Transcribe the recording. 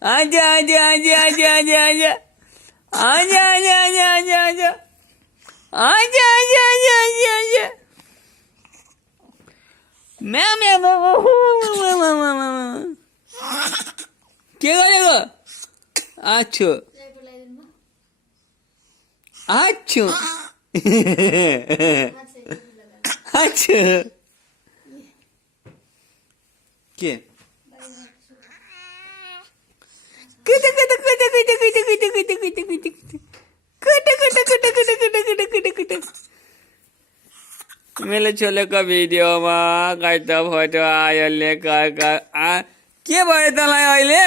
Hadi hadi hadi hadi hadi hadi. Hadi hadi hadi hadi hadi. Hadi hadi hadi hadi hadi. কে করে গো আচ্ছা আচ্ছা আচ্ছা কে কেটে কেটে কেটে কেটে কেটে কেটে কেটে কেটে কেটে केटे केटे केटे मेले छोले का वीडियो मा कायता फोटो आयले का के भए तँलाई अहिले